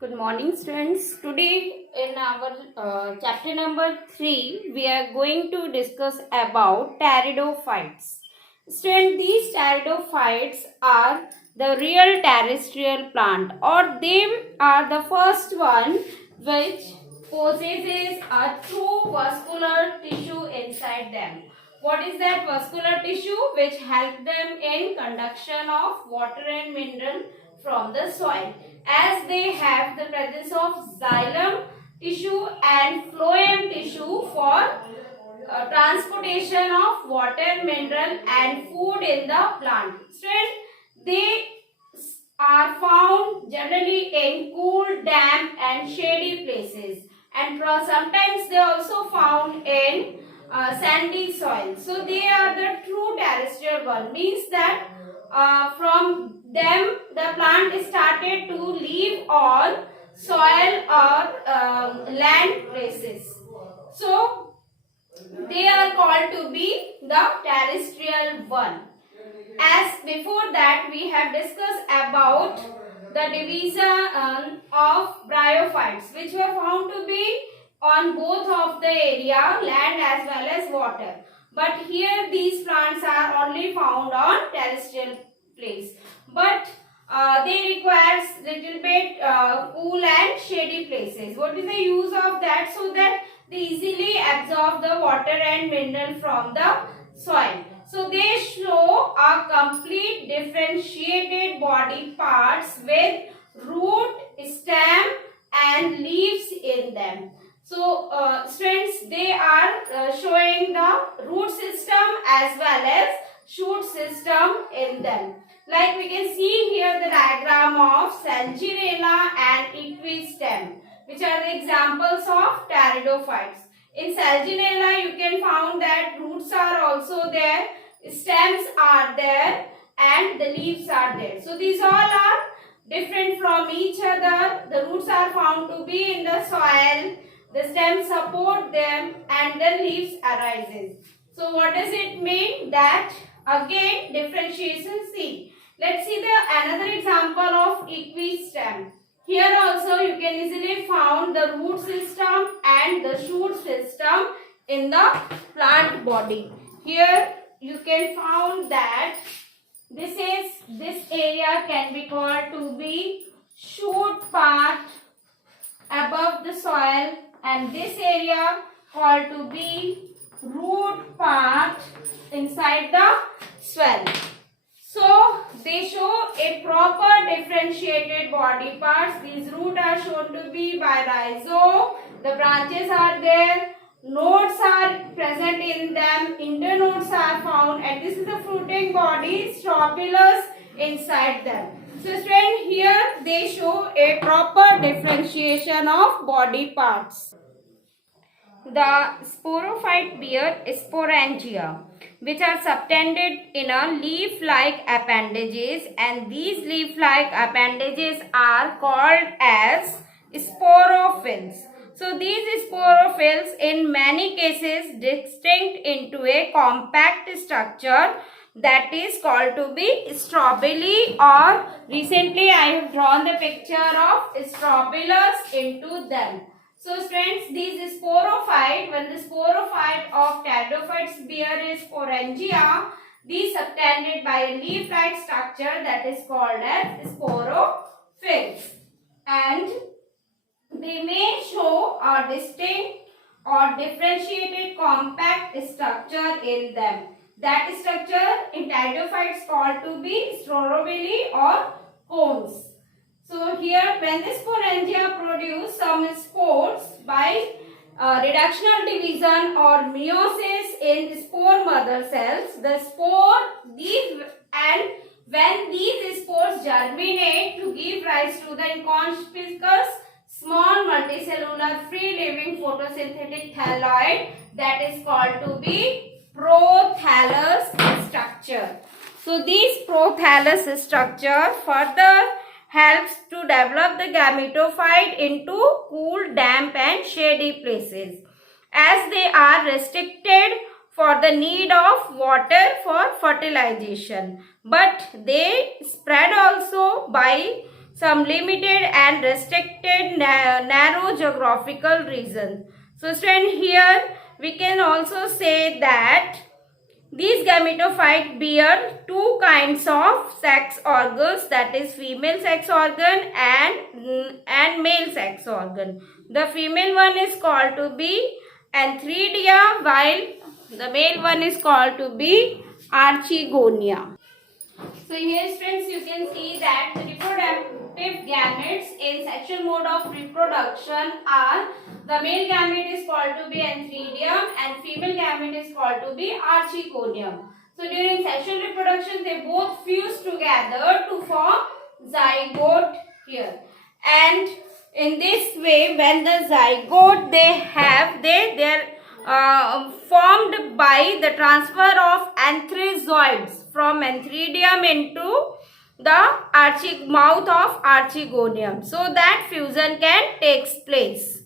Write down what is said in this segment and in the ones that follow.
Good morning, students. Today, in our chapter number 3, we are going to discuss about pteridophytes. Students, these pteridophytes are the real terrestrial plant, or they are the first one which possesses a true vascular tissue inside them. What is that vascular tissue? Which help them in conduction of water and mineral from the soil, as they have the presence of xylem tissue and phloem tissue for transportation of water, mineral and food in the plant. Students, they are found generally in cool, damp and shady places, and sometimes they are also found in sandy soil. So they are the true terrestrial one, means that from them the plant started to leave all soil or land places. So they are called to be the terrestrial one. As before that we have discussed about the division of bryophytes, which were found to be on both of the area, land as well as water. But here these plants are only found on terrestrial place. But they requires little bit cool and shady places. What is the use of that? So that they easily absorb the water and mineral from the soil. So they show a complete differentiated body parts with root, stem and leaves in them. So students, they are showing the root system as well as shoot system in them. Like we can see here the diagram of Salginella and Equistem, which are the examples of pteridophytes. In Salginella, you can find that roots are also there, stems are there and the leaves are there. So these all are different from each other. The roots are found to be in the soil, the stems support them and the leaves arises. So what does it mean? That again differentiation. See, let's see the another example of Equistem. Here also you can easily find the root system and the shoot system in the plant body. Here you can find that this area can be called to be shoot part above the soil, and this area called to be root part inside the soil. So they show a proper differentiated body parts. These roots are shown to be by rhizome. The branches are there. Nodes are present in them. Internodes are found. And this is the fruiting body, strobilus inside them. So students, here they show a proper differentiation of body parts. The sporophyte bear sporangia, which are subtended in a leaf-like appendages, and these leaf-like appendages are called as sporophylls. So these sporophylls in many cases distinct into a compact structure that is called to be strobili, or recently I have drawn the picture of strobilus into them. So students, these sporophyte, when the sporophyte of pteridophytes bear is sporangia, these subtended by a leaf-like structure that is called as sporophylls, and they may show a distinct or differentiated compact structure in them. That structure in pteridophytes called to be strobili or cones. So here when the sporangia produce some spores by reductional division or meiosis in spore mother cells, the spore and when these spores germinate to give rise to the inconspicuous small multicellular free living photosynthetic thalloid, that is called to be prothallus structure. So this prothallus structure further helps to develop the gametophyte into cool, damp and shady places, as they are restricted for the need of water for fertilization, but they spread also by some limited and restricted narrow geographical regions. So student, here we can also say that these gametophytes bear two kinds of sex organs, that is female sex organ and male sex organ. The female one is called to be Antheridia, while the male one is called to be Archegonia. So here students, you can see that the reproductive gametes in sexual mode of reproduction are, the male gamete is called to be Antheridium and female gamete is called to be Archegonium. So during sexual reproduction, they both fuse together to form zygote here. And in this way, when the zygote they're formed by the transfer of anthrazoids from Antheridium into the mouth of Archegonium, so that fusion can take place.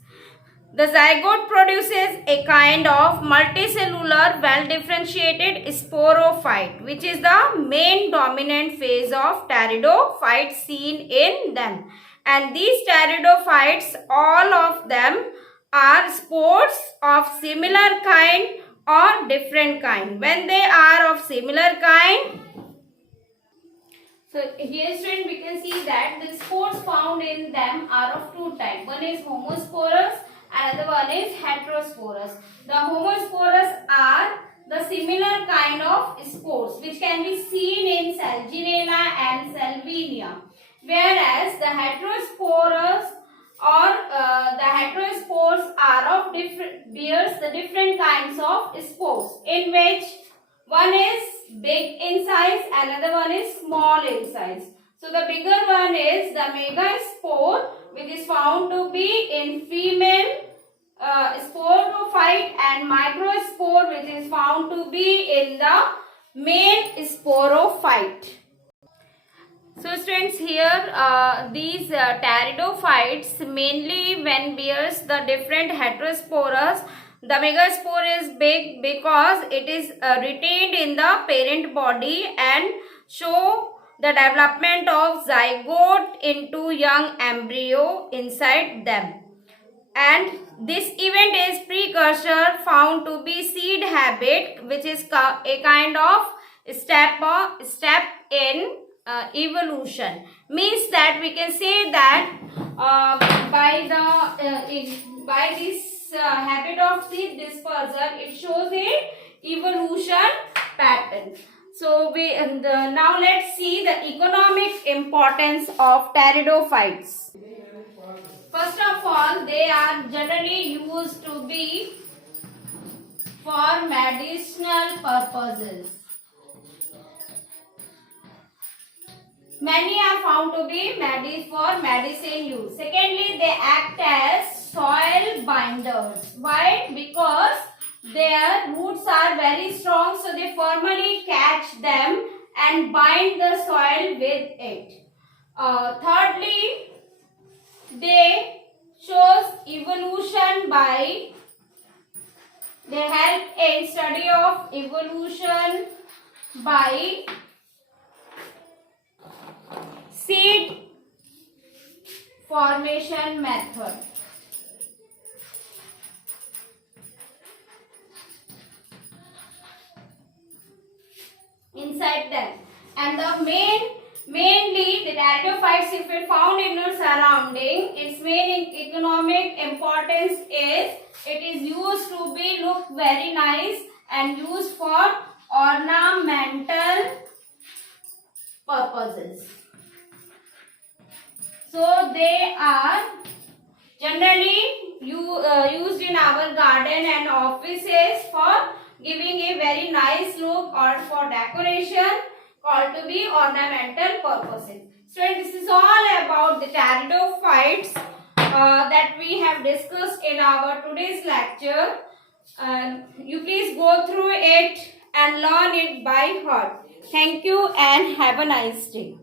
The zygote produces a kind of multicellular, well-differentiated sporophyte, which is the main dominant phase of pteridophytes seen in them. And these pteridophytes, all of them are spores of similar kind or different kind. When they are of similar kind, so here student, we can see that the spores found in them are of two types. One is homosporous, another one is heterosporous. The homosporous are the similar kind of spores which can be seen in Salmonella and Salvinia, whereas the heterosporous heterospores are of bears the different kinds of spores, in which one is big in size, another one is small in size. So the bigger one is the megaspore, which is found to be in female sporophyte, and microspore, which is found to be in the male sporophyte. So students, here these pteridophytes, mainly when bears the different heterosporous, the megaspore is big because it is retained in the parent body and show the development of zygote into young embryo inside them. And this event is precursor found to be seed habit, which is a kind of step in evolution. Means that we can say that by this habit of seed dispersal, it shows a evolution pattern. So now let's see the economic importance of pteridophytes. First of all, they are generally used to be for medicinal purposes. Many are found to be for medicine use. Secondly, they act as soil binders. Why? Because their roots are very strong, so they firmly catch them and bind the soil with it. Thirdly, they shows evolution they help in study of evolution by seed formation method. Inside them, and the mainly the pteridophytes, if it found in your surrounding, its main economic importance is it is used to be look very nice and used for ornamental purposes. So they are generally used in our garden and offices for giving a very nice look or for decoration, called to be ornamental purposes. So this is all about the pteridophytes that we have discussed in our today's lecture. You please go through it and learn it by heart. Thank you and have a nice day.